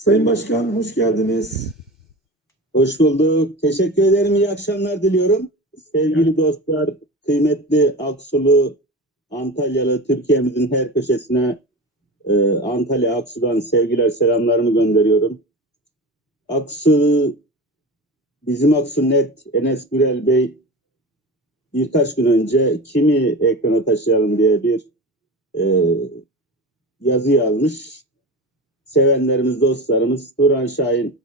Sayın Başkan hoş geldiniz. Hoş bulduk. Teşekkür ederim. İyi akşamlar diliyorum. Sevgili dostlar, kıymetli Aksulu, Antalyalı, Türkiye'mizin her köşesine e, Antalya Aksu'dan sevgiler, selamlarımı gönderiyorum. Aksu, bizim Aksu Net, Enes Gürel Bey birkaç gün önce kimi ekrana taşıyalım diye bir e, yazı yazmış. Sevenlerimiz, dostlarımız Turan Şahin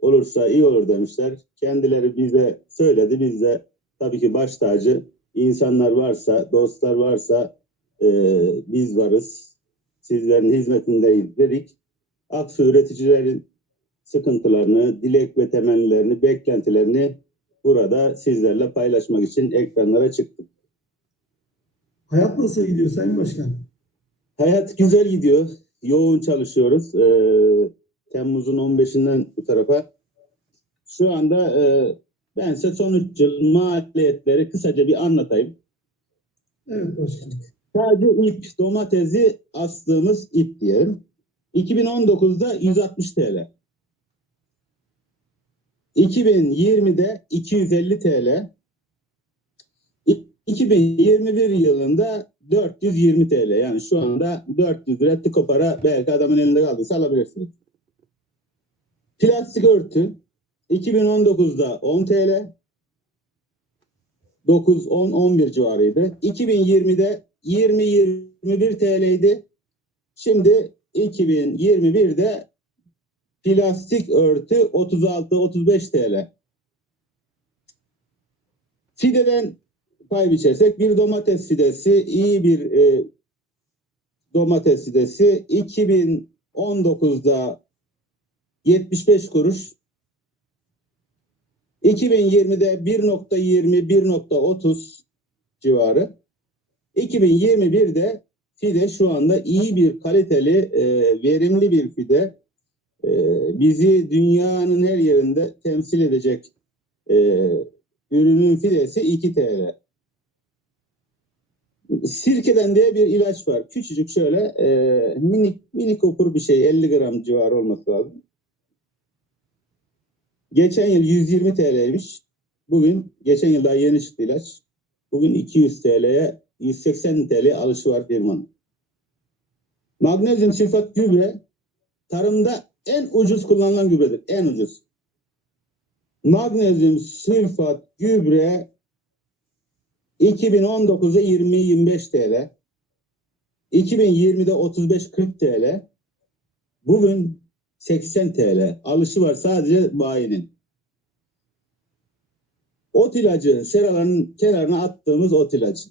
olursa iyi olur demişler. Kendileri bize söyledi. Biz de tabii ki baş tacı insanlar varsa, dostlar varsa e, biz varız. Sizlerin hizmetindeyiz dedik. Aksu üreticilerin sıkıntılarını, dilek ve temennilerini, beklentilerini burada sizlerle paylaşmak için ekranlara çıktık. Hayat nasıl gidiyor Sayın Başkan? Hayat güzel gidiyor. Yoğun çalışıyoruz. Ee, Temmuz'un 15'inden bu tarafa. Şu anda e, ben size son 3 yıl maliyetleri kısaca bir anlatayım. Evet başkanım. Sadece ip, domatesi astığımız ip diyelim. 2019'da 160 TL. 2020'de 250 TL. İ- 2021 yılında 420 TL. Yani şu anda 400 lira tıko para belki adamın elinde kaldıysa alabilirsiniz. Plastik örtü 2019'da 10 TL. 9, 10, 11 civarıydı. 2020'de 20-21 TL'ydi. Şimdi 2021'de plastik örtü 36-35 TL. Fideden pay biçersek bir domates fidesi iyi bir e, domates fidesi 2019'da 75 kuruş. 2020'de 1.20 1.30 civarı. 2021'de fide şu anda iyi bir kaliteli e, verimli bir fide. E, bizi dünyanın her yerinde temsil edecek e, ürünün fidesi 2 TL. Sirkeden diye bir ilaç var. Küçücük şöyle e, minik minik opur bir şey 50 gram civarı olması lazım. Geçen yıl 120 TL'ymiş. Bugün geçen yıl daha yeni çıktı ilaç. Bugün 200 TL'ye 180 TL alışı var firmanın. Magnezyum sülfat gübre tarımda en ucuz kullanılan gübredir. En ucuz. Magnezyum sülfat gübre 2019'da 20-25 TL. 2020'de 35-40 TL. Bugün 80 TL. Alışı var sadece bayinin. Ot ilacı seraların kenarına attığımız ot ilacı.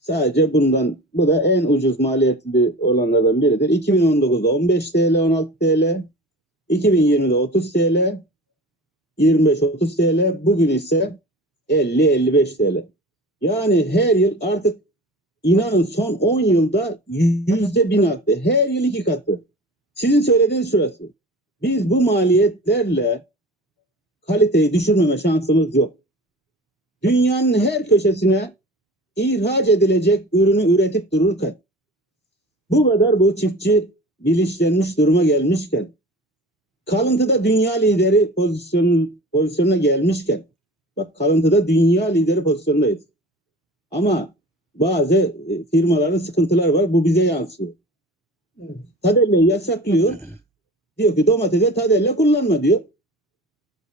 Sadece bundan bu da en ucuz maliyetli olanlardan biridir. 2019'da 15 TL 16 TL. 2020'de 30 TL. 25-30 TL. Bugün ise 50-55 TL. Yani her yıl artık inanın son 10 yılda yüzde bin arttı. Her yıl iki katı. Sizin söylediğiniz şurası. Biz bu maliyetlerle kaliteyi düşürmeme şansımız yok. Dünyanın her köşesine ihraç edilecek ürünü üretip dururken bu kadar bu çiftçi bilinçlenmiş duruma gelmişken kalıntıda dünya lideri pozisyon, pozisyonuna gelmişken bak kalıntıda dünya lideri pozisyondayız. Ama bazı e, firmaların sıkıntılar var. Bu bize yansıyor. Evet. Tadelle'yi yasaklıyor. Diyor ki domatese tadelle kullanma diyor.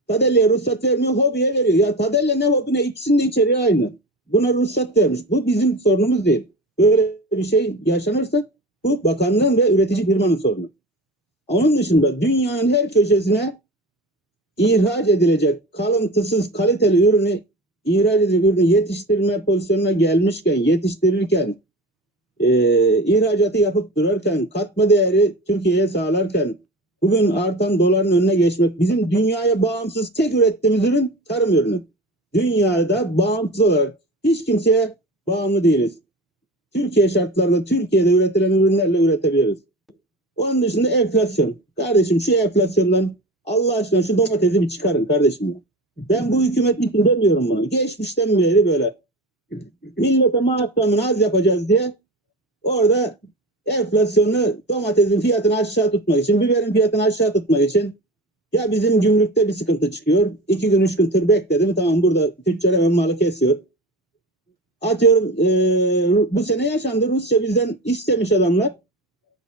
Tadelleye ruhsat vermiyor, hobiye veriyor. Ya tadelle ne hobi ne ikisinin de içeriği aynı. Buna ruhsat vermiş. Bu bizim sorunumuz değil. Böyle bir şey yaşanırsa bu bakanlığın ve üretici firmanın sorunu. Onun dışında dünyanın her köşesine ihraç edilecek kalıntısız kaliteli ürünü ihraç ürünü yetiştirme pozisyonuna gelmişken, yetiştirirken e, ihracatı yapıp durarken, katma değeri Türkiye'ye sağlarken, bugün artan doların önüne geçmek, bizim dünyaya bağımsız tek ürettiğimiz ürün tarım ürünü. Dünyada bağımsız olarak hiç kimseye bağımlı değiliz. Türkiye şartlarında Türkiye'de üretilen ürünlerle üretebiliriz. Onun dışında enflasyon. Kardeşim şu enflasyondan Allah aşkına şu domatesi bir çıkarın kardeşim. Ben bu hükümet için demiyorum bunu. Geçmişten beri böyle. Millete maaş az yapacağız diye orada enflasyonu domatesin fiyatını aşağı tutmak için, biberin fiyatını aşağı tutmak için ya bizim gümrükte bir sıkıntı çıkıyor. İki gün, üç gün tır bekledim. Tamam burada tüccar hemen malı kesiyor. Atıyorum eee, bu sene yaşandı. Rusya bizden istemiş adamlar.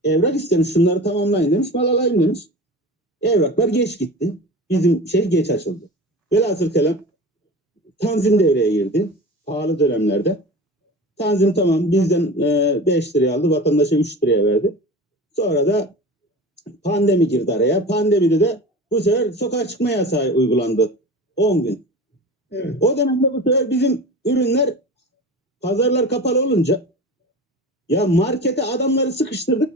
Evrak istemiş. Şunları tamamlayın demiş. Mal alayım demiş. Evraklar geç gitti. Bizim şey geç açıldı. Velhasıl kelam Tanzim devreye girdi. Pahalı dönemlerde. Tanzim tamam bizden 5 liraya aldı. Vatandaşa 3 liraya verdi. Sonra da pandemi girdi araya. Pandemide de bu sefer sokağa çıkma yasağı uygulandı. 10 gün. Evet. O dönemde bu sefer bizim ürünler pazarlar kapalı olunca ya markete adamları sıkıştırdık.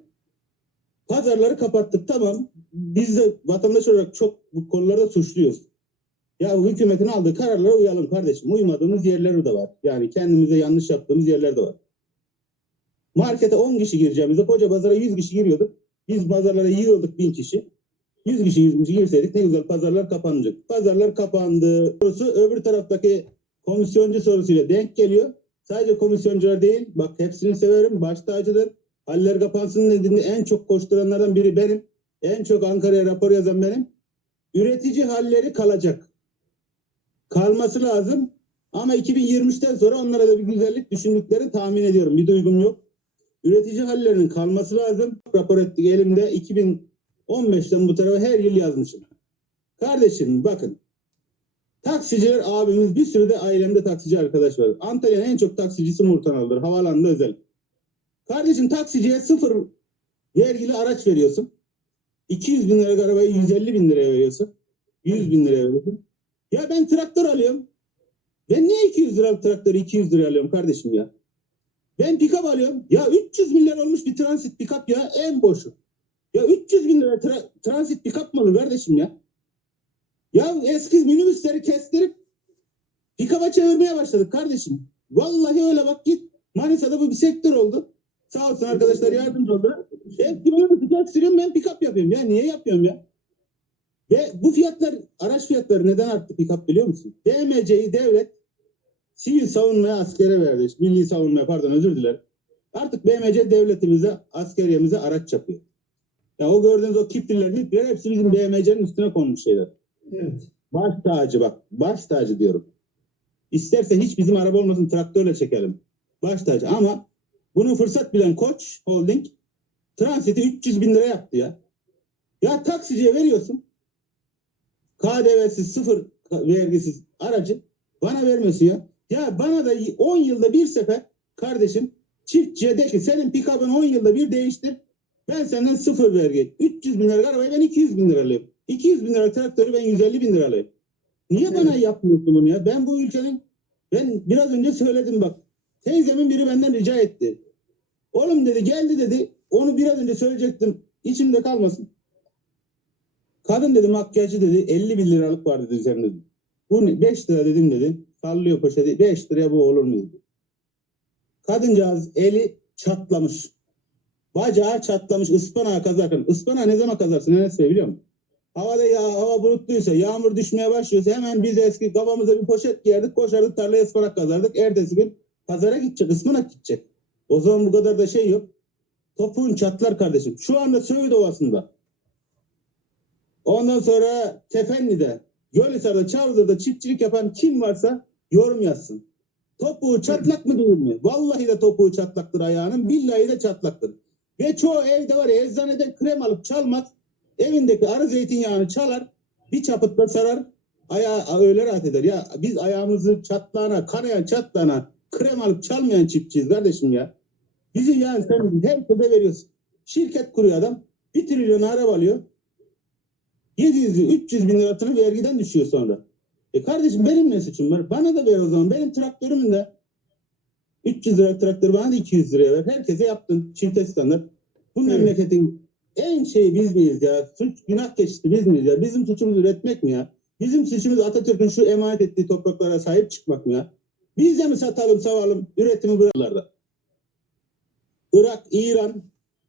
Pazarları kapattık. Tamam. Biz de vatandaş olarak çok bu konularda suçluyuz. Ya hükümetin aldığı kararlara uyalım kardeşim. Uymadığımız yerleri de var. Yani kendimize yanlış yaptığımız yerler de var. Markete 10 kişi gireceğimizde koca pazara 100 kişi giriyorduk. Biz pazarlara yığıldık 1000 kişi. 100 kişi 100 kişi girseydik ne güzel pazarlar kapanacak. Pazarlar kapandı. Sorusu öbür taraftaki komisyoncu sorusuyla denk geliyor. Sadece komisyoncular değil. Bak hepsini severim. Baş tacıdır. Haller kapansın dediğinde en çok koşturanlardan biri benim. En çok Ankara'ya rapor yazan benim. Üretici halleri kalacak. Kalması lazım. Ama 2023'ten sonra onlara da bir güzellik düşündüklerini tahmin ediyorum. Bir duygum yok. Üretici hallerinin kalması lazım. Rapor ettik elimde. 2015'ten bu tarafa her yıl yazmışım. Kardeşim bakın. Taksiciler abimiz bir sürü de ailemde taksici arkadaş var. Antalya'nın en çok taksicisi Murtanalı'dır. Havaalanında özel. Kardeşim taksiciye sıfır vergili araç veriyorsun. 200 bin liralık arabayı 150 bin liraya veriyorsun. 100 bin liraya veriyorsun. Ya ben traktör alıyorum. Ben niye 200 liralık traktörü 200 liraya alıyorum kardeşim ya? Ben pikap alıyorum. Ya 300 milyar olmuş bir transit pikap ya en boşu. Ya 300 bin lira tra- transit pikap mı olur kardeşim ya? Ya eski minibüsleri kestirip pikaba çevirmeye başladık kardeşim. Vallahi öyle bak git. Manisa'da bu bir sektör oldu. Sağ olsun arkadaşlar yardımcı oldu. Eski minibüsü kestiriyorum ben pikap yapıyorum. Ya niye yapıyorum ya? Ve bu fiyatlar, araç fiyatları neden arttı pikap biliyor musun? DMC'yi devlet sivil savunmaya askere verdi. Milli savunmaya pardon özür dilerim. Artık BMC devletimize, askeriyemize araç yapıyor. Ya o gördüğünüz o kipliler, mipliler hepsi bizim BMC'nin üstüne konmuş şeyler. Evet. Baş tacı bak. Baş tacı diyorum. İstersen hiç bizim araba olmasın traktörle çekelim. Baş tacı ama bunu fırsat bilen Koç Holding transiti 300 bin lira yaptı ya. Ya taksiciye veriyorsun. KDV'siz sıfır vergisiz aracı bana vermiyorsun ya. Ya bana da 10 yılda bir sefer kardeşim çiftçiye de ki senin pikabın 10 yılda bir değiştir. Ben senden sıfır vergi. 300 bin lira arabayı ben 200 bin lira alayım. 200 bin lira traktörü ben 150 bin lira alayım. Niye bana Evet. yapmıyorsun bunu ya? Ben bu ülkenin ben biraz önce söyledim bak. Teyzemin biri benden rica etti. Oğlum dedi geldi dedi. Onu biraz önce söyleyecektim. İçimde kalmasın. Kadın dedi makyajcı dedi 50 bin liralık var dedi üzerinde. dedi. Bu ne? 5 lira dedim dedi. Sallıyor poşeti. 5 liraya bu olur mu dedi. Kadıncağız eli çatlamış. Bacağı çatlamış ıspanağı kazarken. Ispanağı ne zaman kazarsın Enes Bey biliyor musun? Havada ya, hava bulutluysa, yağmur düşmeye başlıyorsa hemen biz eski kafamıza bir poşet giyerdik, koşardık tarlaya ıspanak kazardık. Ertesi gün pazara gidecek, ıspanak gidecek. O zaman bu kadar da şey yok. Topuğun çatlar kardeşim. Şu anda Söğüt Ovası'nda. Ondan sonra Tefenli'de, Gölhisar'da, Çavdır'da çiftçilik yapan kim varsa yorum yazsın. Topuğu çatlak mı değil mi? Vallahi de topuğu çatlaktır ayağının, billahi de çatlaktır. Ve çoğu evde var ya eczaneden krem alıp çalmaz. Evindeki arı zeytinyağını çalar, bir çapıtla sarar, ayağı öyle rahat eder. Ya biz ayağımızı çatlağına, kanayan çatlağına krem alıp çalmayan çiftçiyiz kardeşim ya. Bizi yani sen herkese veriyorsun. Şirket kuruyor adam, bir trilyon araba alıyor. 700 300 bin lirasını vergiden düşüyor sonra. E kardeşim benim ne suçum var? Bana da ver o zaman. Benim traktörümün de 300 lira traktör bana da 200 liraya ver. Herkese yaptın. Çifte standart. Bu Evet. memleketin en şeyi biz miyiz ya? Suç günah geçti biz miyiz ya? Bizim suçumuz üretmek mi ya? Bizim suçumuz Atatürk'ün şu emanet ettiği topraklara sahip çıkmak mı ya? Biz de mi satalım savalım üretimi buralarda? Irak, İran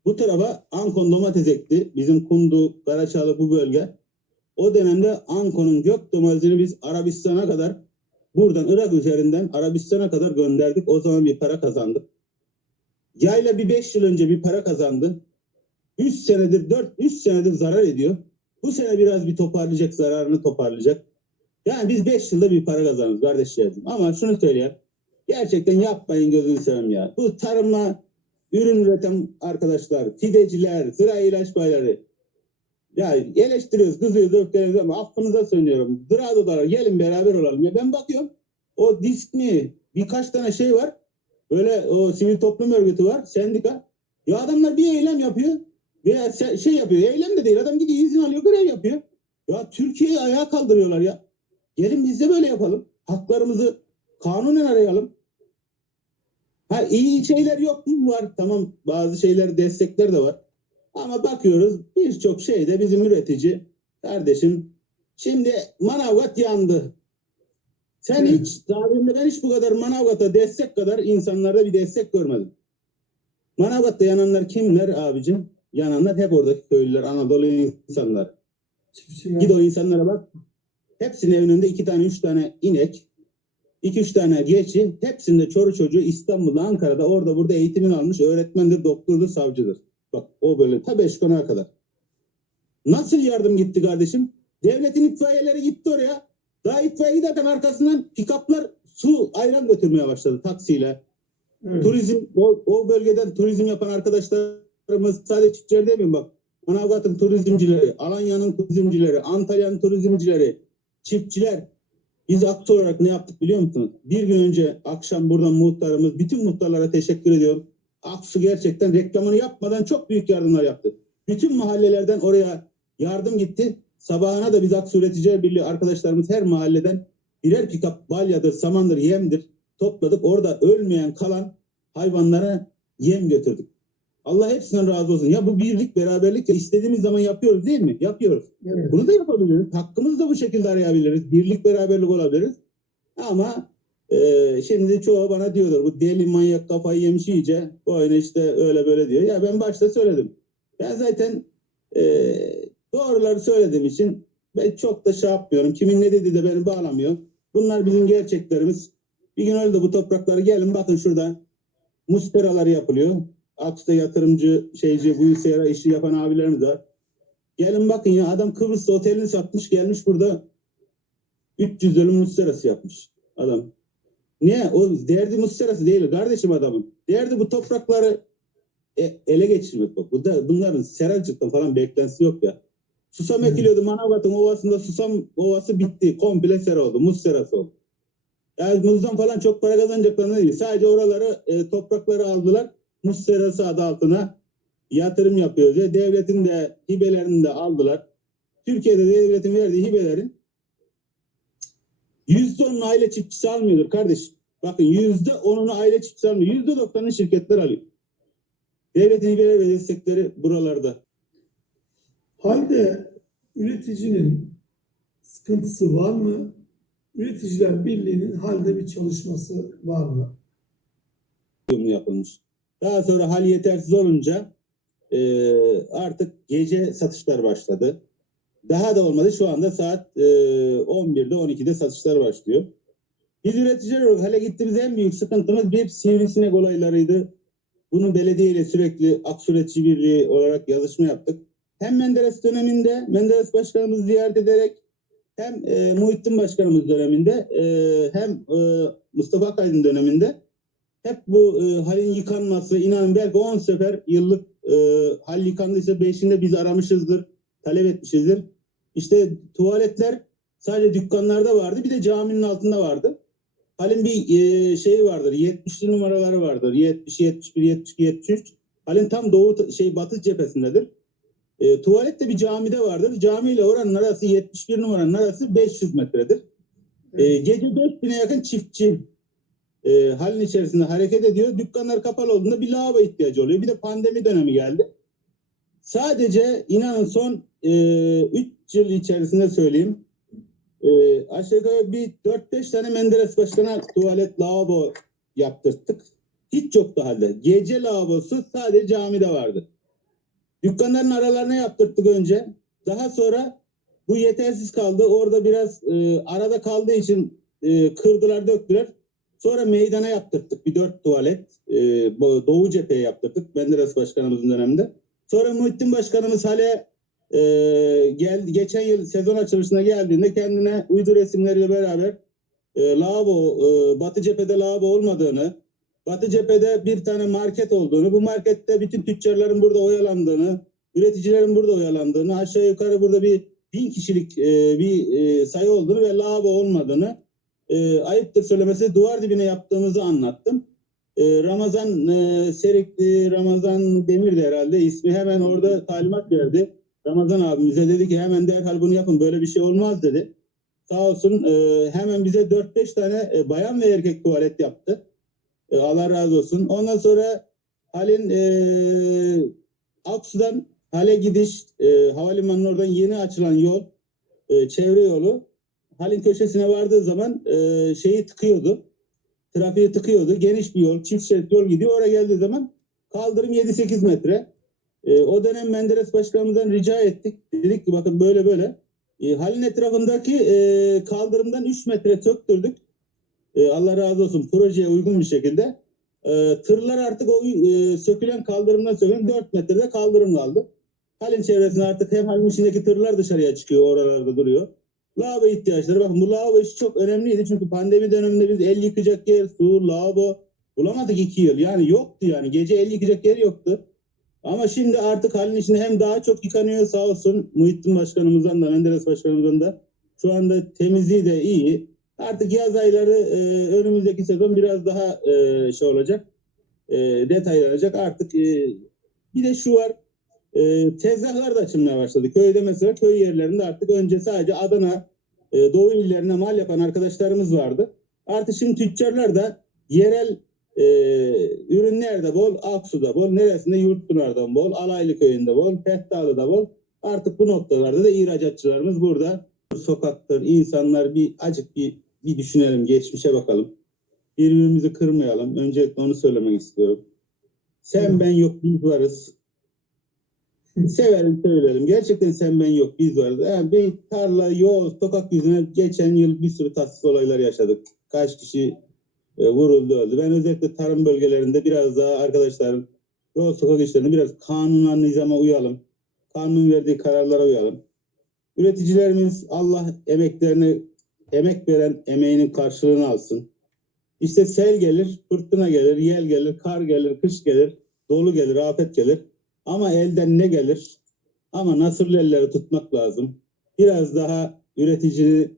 bu tarafa Ankon domates ekti. Bizim Kundu, Karaçalı bu bölge. O dönemde Ankon'un gök domatesini biz Arabistan'a kadar buradan Irak üzerinden Arabistan'a kadar gönderdik. O zaman bir para kazandık. Yayla bir 5 yıl önce bir para kazandı. 3 senedir 4 3 senedir zarar ediyor. Bu sene biraz bir toparlayacak, zararını toparlayacak. Yani biz 5 yılda bir para kazanırız kardeşlerim. Ama şunu söyleyeyim. Gerçekten yapmayın gözünü seveyim ya. Bu tarımla ürün üreten arkadaşlar, fideciler, sıra ilaç bayları. Ya eleştiriyoruz, kızıyoruz, öfkeleniyoruz ama affınıza söylüyorum. Dradolar gelin beraber olalım. Ya ben bakıyorum o disk mi birkaç tane şey var. Böyle o sivil toplum örgütü var, sendika. Ya adamlar bir eylem yapıyor. Veya şey yapıyor. Eylem de değil. Adam gidiyor izin alıyor, grev yapıyor. Ya Türkiye'yi ayağa kaldırıyorlar ya. Gelin biz de böyle yapalım. Haklarımızı kanunen arayalım. Ha iyi şeyler yok mu? Var. Tamam bazı şeyler destekler de var. Ama bakıyoruz birçok şeyde bizim üretici kardeşim şimdi Manavgat yandı. Sen Evet. hiç tarihimde ben hiç bu kadar Manavgat'a destek kadar insanlarda bir destek görmedim. Manavgat'ta yananlar kimler abicim? Yananlar hep oradaki köylüler, Anadolu insanlar. Git o insanlara bak. Hepsinin önünde iki tane, üç tane inek, iki üç tane geçi, hepsinde çoru çocuğu İstanbul'da, Ankara'da, orada burada eğitimini almış, öğretmendir, doktordur, savcıdır. Bak o böyle ta Beşkona'ya kadar. Nasıl yardım gitti kardeşim? Devletin itfaiyeleri gitti oraya. Daha itfaiye giderken arkasından pikaplar su, ayran götürmeye başladı taksiyle. Evet. Turizm, o, o bölgeden turizm yapan arkadaşlarımız sadece çiftçiler mi bak? Manavgat'ın turizmcileri, Alanya'nın turizmcileri, Antalya'nın turizmcileri, çiftçiler. Biz aktu olarak ne yaptık biliyor musunuz? Bir gün önce akşam buradan muhtarımız, bütün muhtarlara teşekkür ediyorum. Aksu gerçekten reklamını yapmadan çok büyük yardımlar yaptı. Bütün mahallelerden oraya yardım gitti. Sabahına da biz Aksu Üreticiler Birliği arkadaşlarımız her mahalleden birer pikap balyadır, samandır, yemdir topladık. Orada ölmeyen kalan hayvanlara yem götürdük. Allah hepsinden razı olsun. Ya bu birlik, beraberlik istediğimiz zaman yapıyoruz değil mi? Yapıyoruz. Evet. Bunu da yapabiliriz. Hakkımızı da bu şekilde arayabiliriz. Birlik, beraberlik olabiliriz. Ama e, şimdi çoğu bana diyorlar bu deli manyak kafayı yemiş iyice. Bu oyunu işte öyle böyle diyor. Ya ben başta söyledim. Ben zaten e, doğruları söylediğim için ben çok da şey yapmıyorum. Kimin ne dediği de beni bağlamıyor. Bunlar bizim gerçeklerimiz. Bir gün öyle de bu toprakları gelin bakın şurada musteralar yapılıyor. Aks'ta yatırımcı, şeyci, bu bilgisayara işi yapan abilerimiz var. Gelin bakın ya adam Kıbrıs'ta otelini satmış gelmiş burada 300 dönüm musterası yapmış adam. Niye? O derdi musterası değil kardeşim adamın. Derdi bu toprakları e- ele geçirmek bak. Bu da, bunların Seracık'ta falan beklentisi yok ya. Susam Evet. ekiliyordu Manavgat'ın ovasında susam ovası bitti. Komple sera oldu. Muz serası oldu. Yani muzdan falan çok para kazanacaklarını değil. Sadece oraları e, toprakları aldılar. Muz serası adı altına yatırım yapıyoruz. Ya. Devletin de hibelerini de aldılar. Türkiye'de devletin verdiği hibelerin yüzde onunu aile çiftçisi almıyordur kardeşim. Bakın yüzde onunu aile çiftçisi almıyor. Yüzde doksanını şirketler alıyor. Devletin hibeleri ve destekleri buralarda. Halde üreticinin sıkıntısı var mı? Üreticiler Birliği'nin halde bir çalışması var mı? yapılmış. Daha sonra hal yetersiz olunca e, artık gece satışlar başladı. Daha da olmadı. Şu anda saat e, 11'de 12'de satışlar başlıyor. Biz üreticiler olarak hale gittiğimiz en büyük sıkıntımız bir sivrisinek olaylarıydı. Bunu belediyeyle sürekli Aksu Üretici Birliği olarak yazışma yaptık. Hem Menderes döneminde Menderes Başkanımızı ziyaret ederek hem e, Muhittin Başkanımız döneminde e, hem e, Mustafa Akaydın döneminde hep bu e, halin yıkanması inanın belki 10 sefer yıllık e, hal yıkandıysa 5'inde biz aramışızdır, talep etmişizdir. İşte tuvaletler sadece dükkanlarda vardı bir de caminin altında vardı. Halin bir e, şeyi vardır 70'li numaraları vardır 70, 71, 72, 73. Halin tam doğu şey batı cephesindedir. E, tuvalet de bir camide vardır. Camiyle oranın arası 71 numaranın arası 500 metredir. E, gece 4000'e yakın çiftçi e, halin içerisinde hareket ediyor. Dükkanlar kapalı olduğunda bir lavabo ihtiyacı oluyor. Bir de pandemi dönemi geldi. Sadece inanın son 3 yıl içerisinde söyleyeyim. E, aşağı yukarı bir 4-5 tane Menderes Başkan'a tuvalet lavabo yaptırttık. Hiç yoktu halde. Gece lavabosu sadece camide vardı. Dükkanların aralarına yaptırttık önce. Daha sonra bu yetersiz kaldı. Orada biraz e, arada kaldığı için e, kırdılar döktüler. Sonra meydana yaptırdık bir dört tuvalet. Bu Doğu cepheye yaptırdık Menderes Başkanımızın döneminde. Sonra Muhittin Başkanımız Hale e, geldi, geçen yıl sezon açılışına geldiğinde kendine uydu resimleriyle beraber e, lavabo, e, Batı cephede lavabo olmadığını, Batı cephede bir tane market olduğunu, bu markette bütün tüccarların burada oyalandığını, üreticilerin burada oyalandığını, aşağı yukarı burada bir bin kişilik e, bir e, sayı olduğunu ve lavabo olmadığını, e, ayıptır söylemesi duvar dibine yaptığımızı anlattım. E, Ramazan e, Serikli, Ramazan Demir'di herhalde ismi hemen orada talimat verdi. Ramazan abimize dedi ki hemen derhal bunu yapın böyle bir şey olmaz dedi. Sağ olsun e, hemen bize 4-5 tane e, bayan ve erkek tuvalet yaptı. E, Allah razı olsun. Ondan sonra Hal'in e, Aksu'dan Hal'e gidiş e, havalimanının oradan yeni açılan yol e, çevre yolu Hal'in köşesine vardığı zaman e, şeyi tıkıyordu. Trafiği tıkıyordu. Geniş bir yol, çift şerit yol gidiyor. Oraya geldiği zaman kaldırım 7-8 metre. E, o dönem Menderes Başkanımızdan rica ettik. Dedik ki bakın böyle böyle. E, Hal'in etrafındaki e, kaldırımdan 3 metre söktürdük. E, Allah razı olsun projeye uygun bir şekilde. E, tırlar artık o e, sökülen kaldırımdan sökülen 4 metrede kaldırım kaldı. Halin çevresinde artık hem halin içindeki tırlar dışarıya çıkıyor oralarda duruyor. Lavabo ihtiyaçları bakın bu lavabo işi çok önemliydi çünkü pandemi döneminde biz el yıkacak yer, su, lavabo bulamadık iki yıl. Yani yoktu yani gece el yıkacak yer yoktu. Ama şimdi artık halin içinde hem daha çok yıkanıyor sağ olsun Muhittin Başkanımızdan da Menderes Başkanımızdan da şu anda temizliği de iyi. Artık yaz ayları e, önümüzdeki sezon biraz daha e, şey olacak. E, detaylanacak. Artık e, bir de şu var. E, tezgahlar da açılmaya başladı. Köyde mesela köy yerlerinde artık önce sadece Adana, e, Doğu illerine mal yapan arkadaşlarımız vardı. Artık şimdi tüccarlar da yerel e, ürünlerde bol, Aksu'da bol, neresinde Yurtpınar'dan bol, Alaylı köyünde bol, Fettahlı'da bol. Artık bu noktalarda da ihracatçılarımız burada. Sokaktır, insanlar bir acık bir, bir düşünelim, geçmişe bakalım. Birbirimizi kırmayalım. Öncelikle onu söylemek istiyorum. Sen ben yok biz varız. Severim söylerim. Gerçekten sen ben yok biz varız. Yani bir tarla, yol, sokak yüzüne geçen yıl bir sürü tatsız olaylar yaşadık. Kaç kişi e, vuruldu öldü. Ben özellikle tarım bölgelerinde biraz daha arkadaşlarım yol sokak işlerinde biraz kanuna nizama uyalım. Kanunun verdiği kararlara uyalım. Üreticilerimiz Allah emeklerini emek veren emeğinin karşılığını alsın. İşte sel gelir, fırtına gelir, yel gelir, kar gelir, kış gelir, dolu gelir, afet gelir. Ama elden ne gelir? Ama nasırlı elleri tutmak lazım. Biraz daha üreticini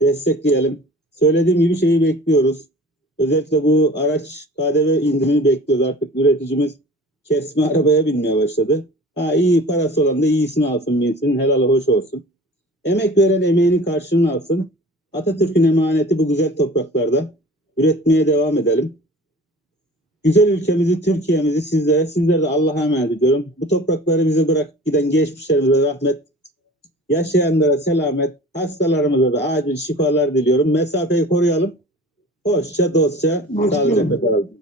destekleyelim. Söylediğim gibi şeyi bekliyoruz. Özellikle bu araç KDV indirimini bekliyoruz. Artık üreticimiz kesme arabaya binmeye başladı. Ha iyi parası olan da iyisini alsın binsin. Helal hoş olsun. Emek veren emeğinin karşılığını alsın. Atatürk'ün emaneti bu güzel topraklarda. Üretmeye devam edelim. Güzel ülkemizi, Türkiye'mizi sizlere, sizlere de Allah'a emanet ediyorum. Bu toprakları bize bırakıp giden geçmişlerimize rahmet, yaşayanlara selamet, hastalarımıza da acil şifalar diliyorum. Mesafeyi koruyalım. Hoşça, dostça, sağlıcakla kalın.